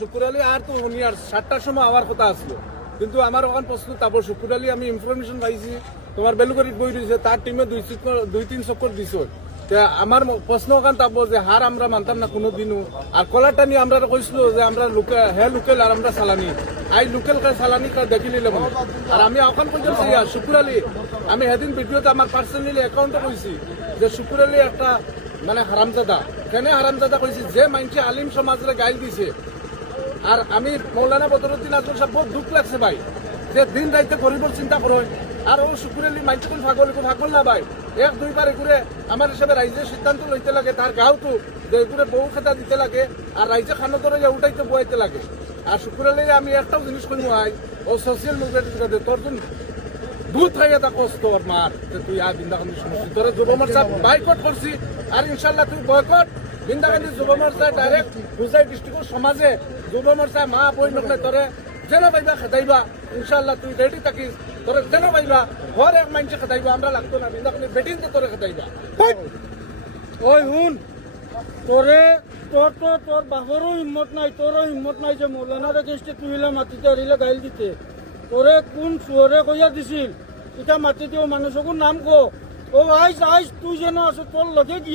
শুকুর আলী আর তো উনি আর 7টার সময় আবার কথা আসলো, কিন্তু আমার ওখান প্রশ্ন তারপর শুকুর আলী আমি ইনফরমেশন পাইছি তোমার বেলুকারিত বই রয়েছে, তার টিমে 2-3 চক্কর দিছ। আমার প্রশ্ন ওখান তাবো যে হার আমরা মানতাম না কোনো দিনও, আর কলারটা নিয়ে আমরা কইছিল যে আমরা লোকেল আর আমরা সালানি, আই লোকেল সালানি দেখি নিলাম। আর আমি ওখান পর্যন্ত শুকুর আলী আমি সেদিন ভিডিওতে আমার পার্সোনালি অ্যাকাউন্টে কইছি যে শুকুর আলী একটা মানে হারামজাদা। কেন হারামজাদা কইছি, যে মানুষে আলিম সমাজরে গাইল দিছে। আর আমি মৌলানা বদরুদ্দিন আজমল সাহেব বহুত দুঃখ লাগছে ভাই, যে দিন রাইতে গরিবর চিন্তা করো। আর ও শুকুর আলী মাইন্ড কোন ভাগল না ভাই, 1-2বার এগুলো আমার হিসাবে রাইজের সিদ্ধান্ত লইতে লাগে, তার গাও তো যে এগুলো বউ খেতা দিতে লাগে, আর রাইজে খানো ধরে উঠাইতে বয়াইতে লাগে। আর শুকুর আলী আমি একটাও জিনিস করি হয়, ও সোশ্যাল মিডিয়া তোর জন্য দুধ হয়ে তা কষ্ট মার তুই আর বৃন্দাকান্দি সমস্যা তোর যুব মোর্চা বাইকট করছি। আর ইনশাল্লাহ তুই বয়কট বৃন্দাকান্দি যুব মোর্চা ডাইরেক্ট হুজাই ডিস্ট্রিক্ট সমাজে যুব মোর্চা মা বই নকলে তোরে যেন পাইবা খেদাইবা। ইনশাল্লাহ তুই রেডি থাকিস, তোরে যেন পাইবা ঘর এক মানুষে খেদাইবা, আমরা লাগতো না বৃন্দাকান্দি বেটিং তো তোরে খেদাইবা। ওই হুন তোরে তোর বাবারও হিম্মত নাই, তোরও হিম্মত নাই যে মৌলানার এগেনস্টে তুই মাটিতে হারিলে গাইল দিতে। তোরে কোন চুয়ারে কইয়া দিছিল এটা মাটি দিও মানুষকো নাম কো ও আইস তুই যেন আছো তোর লগে গিয়া